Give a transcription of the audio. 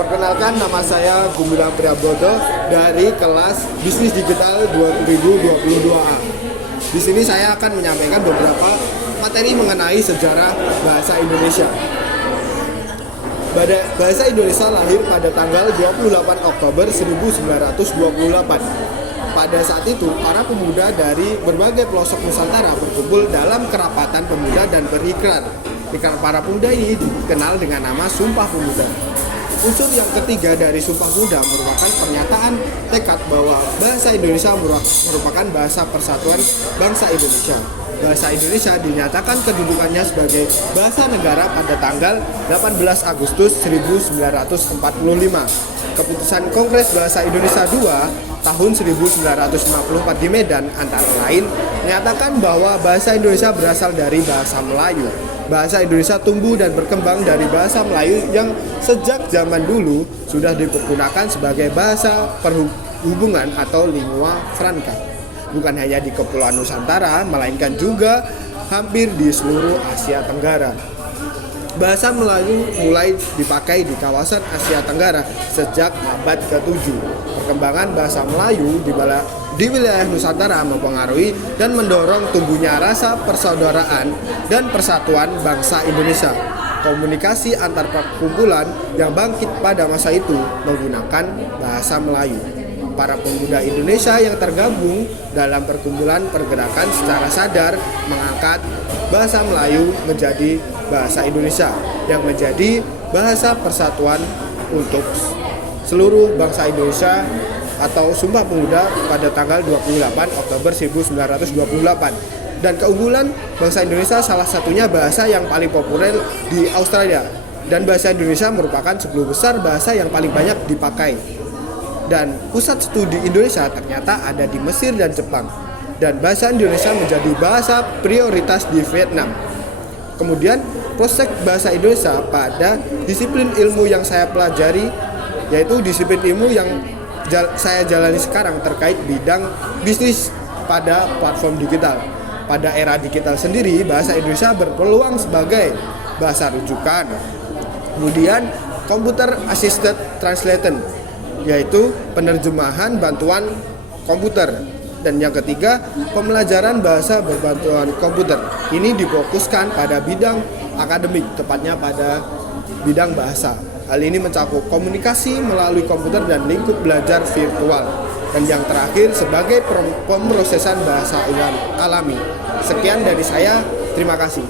Perkenalkan, nama saya Gumilang Priyabodo dari kelas Bisnis Digital 2022A. Di sini saya akan menyampaikan beberapa materi mengenai sejarah bahasa Indonesia. Bahasa Indonesia lahir pada tanggal 28 Oktober 1928. Pada saat itu, para pemuda dari berbagai pelosok Nusantara berkumpul dalam kerapatan pemuda dan berikrar. Ikrar para pemuda ini dikenal dengan nama Sumpah Pemuda. Unsur yang ketiga dari Sumpah Pemuda merupakan pernyataan tekad bahwa bahasa Indonesia merupakan bahasa persatuan bangsa Indonesia. Bahasa Indonesia dinyatakan kedudukannya sebagai bahasa negara pada tanggal 18 Agustus 1945. Keputusan Kongres Bahasa Indonesia II tahun 1954 di Medan antara lain menyatakan bahwa bahasa Indonesia berasal dari bahasa Melayu. Bahasa Indonesia tumbuh dan berkembang dari bahasa Melayu yang sejak zaman dulu sudah dipergunakan sebagai bahasa perhubungan atau lingua franca. Bukan hanya di Kepulauan Nusantara, melainkan juga hampir di seluruh Asia Tenggara. Bahasa Melayu mulai dipakai di kawasan Asia Tenggara sejak abad ke-7. Perkembangan bahasa Melayu di wilayah Nusantara mempengaruhi dan mendorong tumbuhnya rasa persaudaraan dan persatuan bangsa Indonesia. Komunikasi antar perkumpulan yang bangkit pada masa itu menggunakan bahasa Melayu. Para pemuda Indonesia yang tergabung dalam perkumpulan pergerakan secara sadar mengangkat bahasa Melayu menjadi bahasa Indonesia yang menjadi bahasa persatuan untuk seluruh bangsa Indonesia atau Sumpah Pemuda pada tanggal 28 Oktober 1928. Dan keunggulan bangsa Indonesia salah satunya bahasa yang paling populer di Australia, dan bahasa Indonesia merupakan 10 besar bahasa yang paling banyak dipakai. Dan pusat studi Indonesia ternyata ada di Mesir dan Jepang, dan bahasa Indonesia menjadi bahasa prioritas di Vietnam. Kemudian prospek bahasa Indonesia pada disiplin ilmu yang saya pelajari, yaitu disiplin ilmu yang saya jalani sekarang terkait bidang bisnis pada platform digital. Pada era digital sendiri, bahasa Indonesia berpeluang sebagai bahasa rujukan. Kemudian computer assisted translation, yaitu penerjemahan bantuan komputer. Dan yang ketiga, pembelajaran bahasa berbantuan komputer. Ini difokuskan pada bidang akademik, tepatnya pada bidang bahasa. Hal ini mencakup komunikasi melalui komputer dan lingkup belajar virtual. Dan yang terakhir sebagai pemrosesan bahasa alami. Sekian dari saya, terima kasih.